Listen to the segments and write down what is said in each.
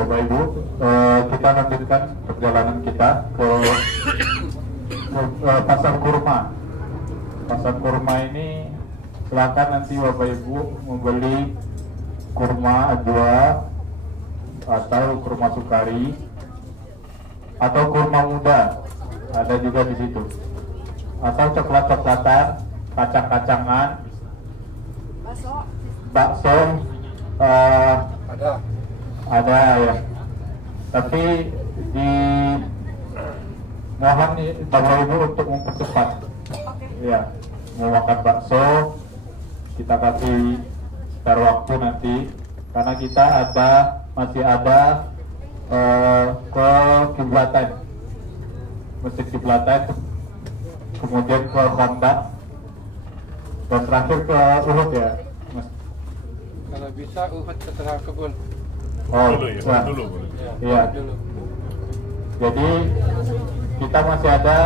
Bapak Ibu, kita lanjutkan perjalanan kita ke pasar kurma. Pasar kurma ini silakan nanti Bapak Ibu membeli kurma ajwa atau kurma sukari atau kurma muda, ada juga di situ. Atau coklat-coklatan, kacang-kacangan, bakso, ada ya. Tapi di mohon Bapak Ibu untuk mempercepat. Ya, mau makan bakso kita kasih spare waktu nanti karena kita masih ada ke Kiblatan, Masjid Kiblatan, kemudian ke Honda, dan terakhir ke Uhud ya, Mas. Kalau bisa Uhud setelah kebun. Oh, dulu ya, nah, dulu. Iya. Dulu. Jadi kita masih ada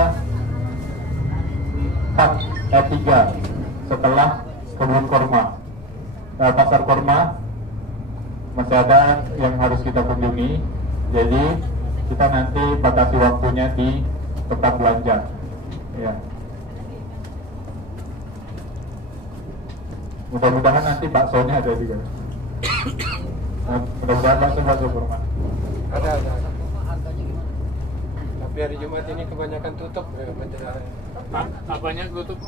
3 setelah kebun kurma, pasar kurma masih ada yang harus kita kunjungi. Jadi kita nanti batasi waktunya di tempat belanja. Ya. Mudah-mudahan nanti baksonya ada juga. Mudah-mudahan bakso kurma. Ada. Tapi hari Jumat ini kebanyakan tutup ya, menjelang. Apanya tutup?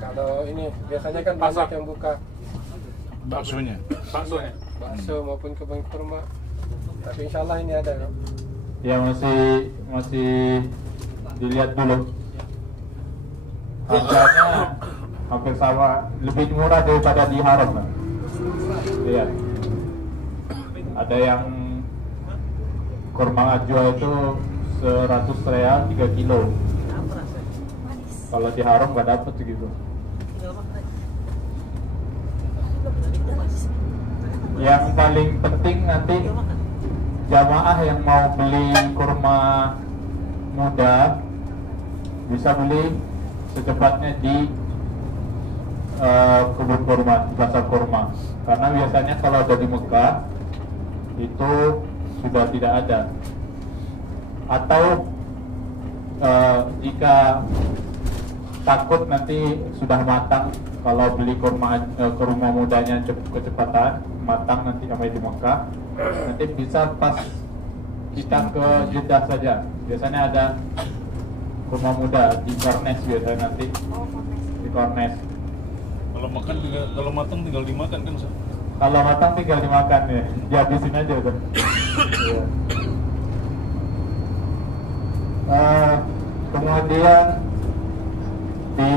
Kalau ini biasanya kan Pasar. banyak yang buka Baksonya. bakso maupun kebun kurma. Tapi insya Allah ini ada. Ya masih dilihat dulu. Harganya hampir sama, lebih murah daripada di Haram kan. Iya. Ada yang kurma ajwa itu 100 real 3 kilo. Kalau di Haram nggak dapet segitu. Yang paling penting nanti jamaah yang mau beli kurma muda bisa beli secepatnya di kebun kurma, pasar kurma. Karena biasanya kalau ada di Mekah itu sudah tidak ada. Atau jika takut nanti sudah matang, kalau beli kurma mudanya kecepatan matang nanti sampai di Mekah, nanti bisa pas kita ke Jeddah saja. Biasanya ada kurma muda di Kornes biasanya nanti di Kornes. Kalau matang tinggal dimakan kan? Kalau matang tinggal dimakan ya, dihabisin aja kan. Iya. Kemudian di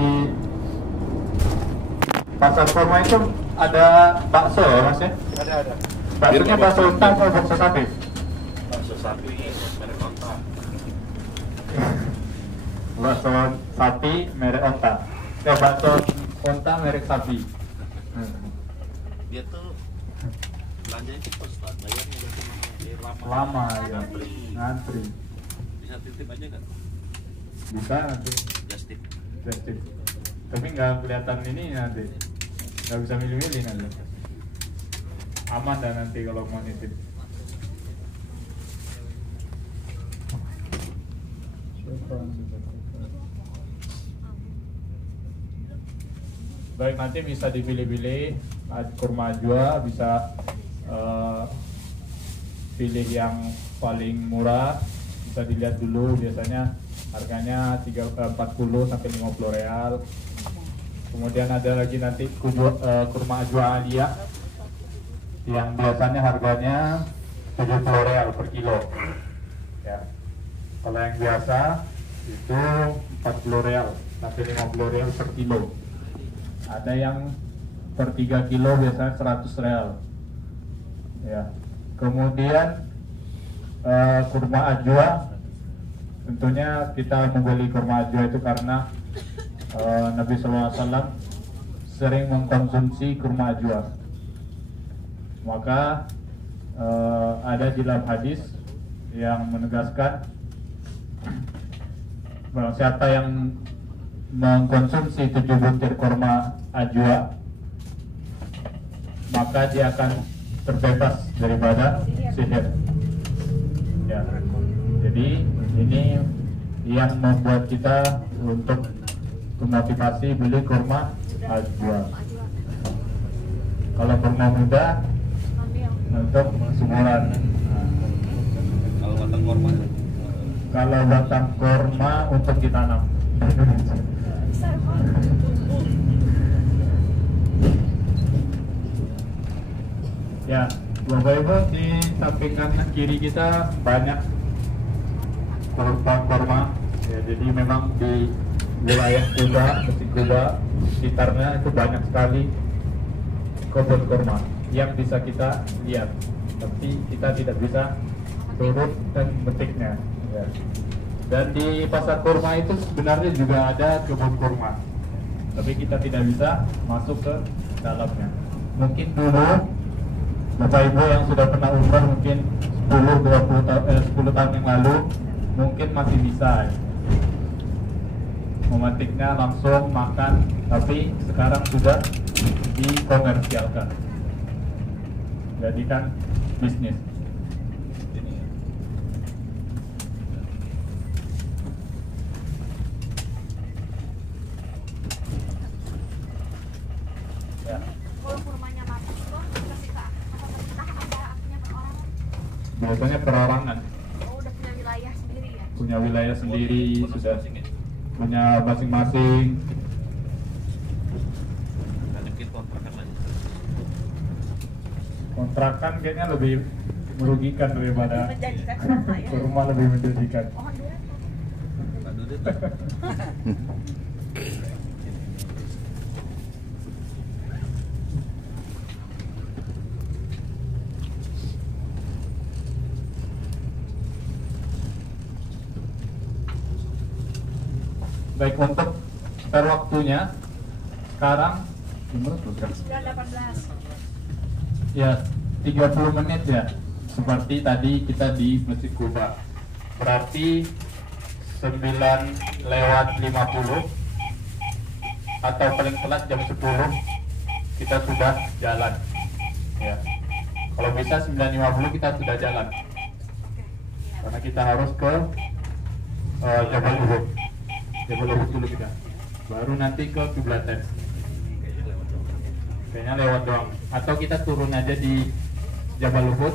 pasar kurma itu ada bakso ya Mas ya? Ada. Baksonya bakso unta atau bakso sapi? Bakso sapi merek Onta. Bakso sapi merek onta. Ya, bakso onta merek sapi. Dia tuh belanjanya cepat, Ustaz. Bayarnya udah lama. Lama ya, ngantri. Bisa titip aja kan? Bisa nanti, Just tip. just tip. Tapi nggak kelihatan ini nanti, nggak bisa milih-milih nanti. Aman dah nanti kalau mau nitip. Baik, nanti bisa dipilih-pilih kurma ajwa, bisa pilih yang paling murah, bisa dilihat dulu, biasanya harganya 40 sampai 50 real. Kemudian ada lagi nanti kurma ajwa aliyah yang biasanya harganya 70 real per kilo ya. Kalau yang biasa itu 40 real sampai 50 real per kilo. Ada yang per 3 kilo biasanya 100 real ya. Kemudian kurma ajwa, tentunya kita membeli kurma ajwa itu karena Nabi SAW sering mengkonsumsi kurma ajwa. Maka ada di dalam hadis yang menegaskan bahwa siapa yang mengkonsumsi 7 butir kurma ajwa, maka dia akan terbebas daripada sihir. yang membuat kita untuk memotivasi beli kurma Ajwa. Kalau kurma muda untuk sumuran. Kalau batang korma Kalau batang kurma untuk ditanam. Ya, Bapak Ibu, di samping kanan kiri kita banyak kurma. Ya, jadi memang di wilayah Kuba, Mesir Kuba, sekitarnya itu banyak sekali kebun kurma yang bisa kita lihat, tapi kita tidak bisa turun dan memetiknya. Ya. Dan di pasar kurma itu sebenarnya juga ada kebun kurma, tapi kita tidak bisa masuk ke dalamnya. Mungkin dulu Bapak Ibu yang sudah pernah umrah mungkin 10 tahun yang lalu mungkin masih bisa memetiknya langsung makan, tapi sekarang sudah dikomersialkan, jadikan bisnis. Ya. Kalau kurmanya matang itu kasih ke pemerintah ada punya perorangan? Biasanya perorangan Oh, udah punya wilayah sendiri ya? punya wilayah sendiri, sudah masing-masing ya. punya masing-masing. Nggak dikit kontrakan aja. Kontrakan kayaknya lebih merugikan daripada Menjadikan kurma ya? kurma, lebih menjanjikan. Oh, dua. Pak Dudut. Baik, untuk per waktunya sekarang menurut program 9.18. ya 30 menit ya, seperti tadi kita di Masjid Kuba, berarti 9:50 atau paling telat jam 10 kita sudah jalan ya. Kalau bisa 9:50 kita sudah jalan, karena kita harus ke Jabal Uhud. Jabal Uhud dulu kita, baru nanti ke Kiblaten. Kayaknya lewat doang. Atau kita turun aja di Jabal Uhud,